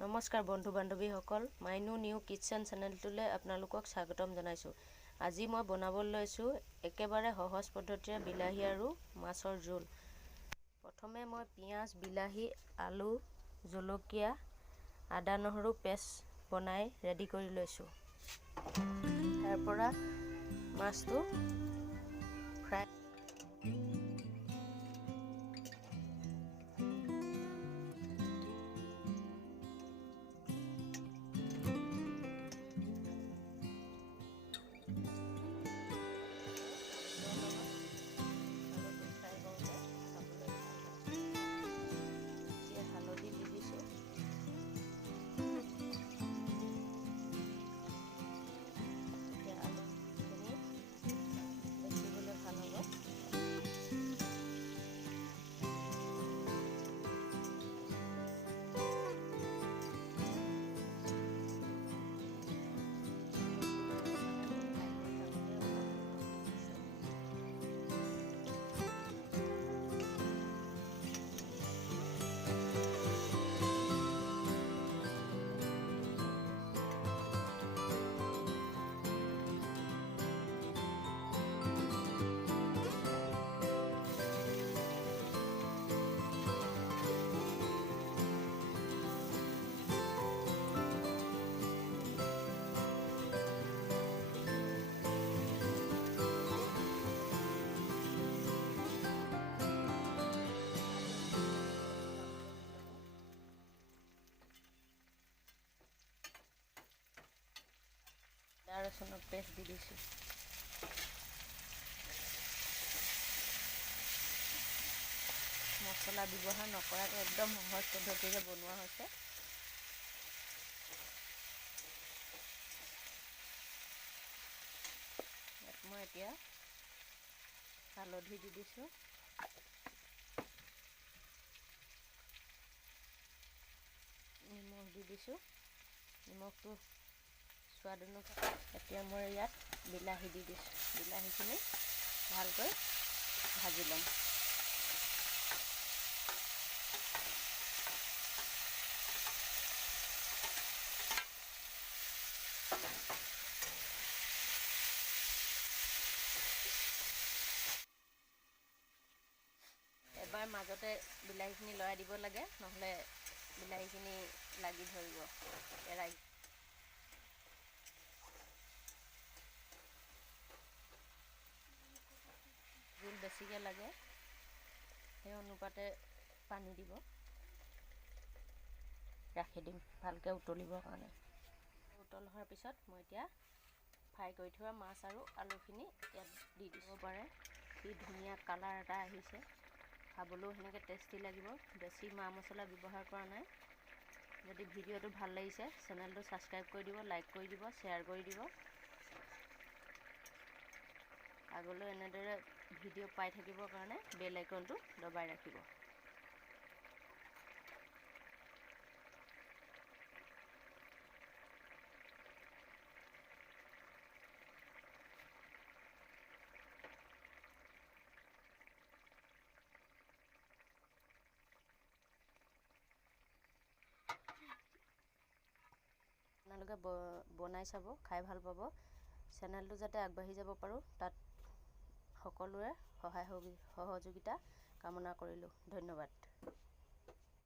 নমস্কাৰ বন্ধু বান্ধৱীসকল, Mainu new kitchen চেনেলটোলৈ আপোনালোকক স্বাগতম জনাইছোঁ। আজি মই বনাবলৈ লৈছোঁ একেবাৰে সহজ পদ্ধতিৰে বিলাহী আৰু মাছৰ জোল। প্ৰথমে মই পিঁয়াজ, বিলাহী, আলু, জলকীয়া, আদা নহৰু পেষ্ট বনাই ৰেডি কৰি লৈছোঁ। তাৰ পৰা মাছটো ফ্ৰাই হালধি দি দিছোঁ। এতিয়া আলুখিনি দেখিবলৈ ভাল হ'ব। আদা ৰচুনৰ পেষ্ট দি দিছোঁ। মছলা ব্যৱহাৰ নকৰাকৈ একদম সহজ পদ্ধতিৰে বনোৱা হৈছে। ইয়াত মই এতিয়া হালধি দি দিছোঁ। নিমখ দি দিছোঁ। নিমখটো সোৱাদ অনুসাৰে। এতিয়া মই ইয়াত বিলাহী দি দিছোঁ। বিলাহীখিনি ভালকৈ ভাজি ল'ম। এবাৰ মাজতে বিলাহীখিনি লৰাই দিব লাগে, নহ'লে বিলাহীখিনি লাগি ধৰিব কেৰাহীত। জোল বেছিকৈ লাগে, সেই অনুপাতে পানী দিব। ৰাখি দিম ভালকৈ উতলিবৰ কাৰণে। উতল হোৱাৰ পিছত মই এতিয়া ফ্ৰাই কৰি থোৱা মাছ আৰু আলুখিনি ইয়াত দি দিব পাৰে। কি ধুনীয়া কালাৰ এটা আহিছে, খাবলৈও সেনেকৈ টেষ্টি লাগিব। বেছি মা মছলা ব্যৱহাৰ কৰা নাই। যদি ভিডিঅ'টো ভাল লাগিছে চেনেলটো ছাবস্ক্ৰাইব কৰি দিব, লাইক কৰি দিব, শ্বেয়াৰ কৰি দিব। আগলৈ এনেদৰে ভিডিঅ' পাই থাকিবৰ কাৰণে বেল আইকনটো দবাই ৰাখিব। আপোনালোকে বনাই চাব, খাই ভাল পাব। চেনেলটো যাতে আগবাঢ়ি যাব পাৰোঁ তাত সকলোৰে সহায় সহযোগিতা কামনা কৰিলোঁ। ধন্যবাদ।